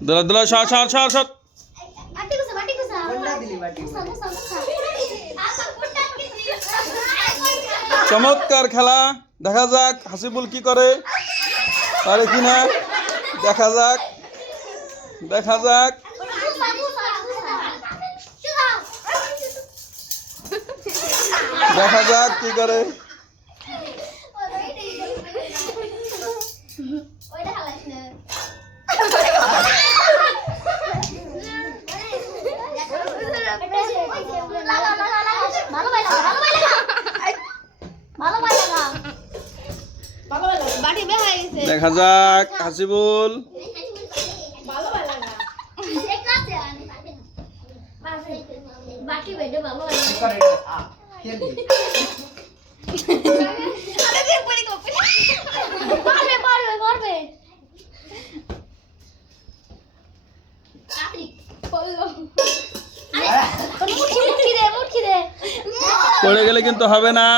দলা দলা shot shot shot shot চমৎকার খেলা দেখা যাক হাসিবুল কি করে পারে কিনা দেখা যাক দেখা যাক দেখা যাক কি করে দেখা যাক হাসিবুল পড়ে গেলে কিন্তু হবে না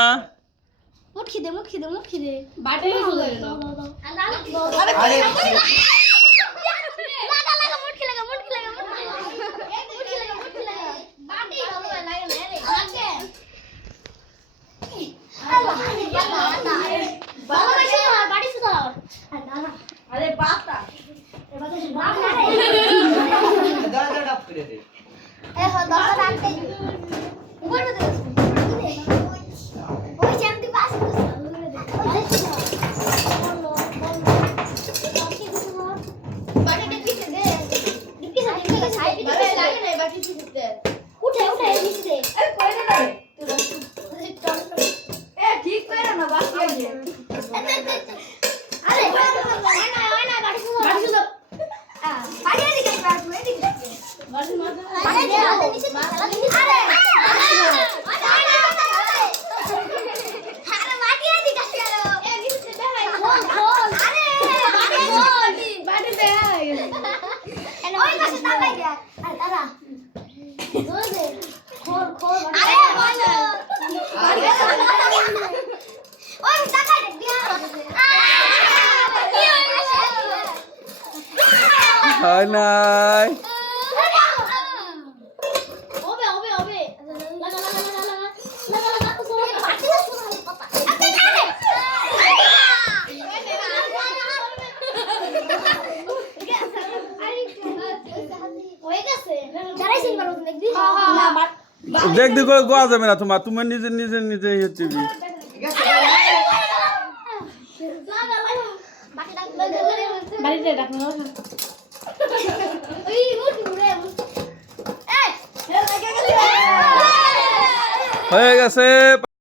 হয় নাই দেখ দেখ গোয়া যাবে না তোমার তুমি নিজে নিজে নিজে হচ্ছে হয়ে গেছে।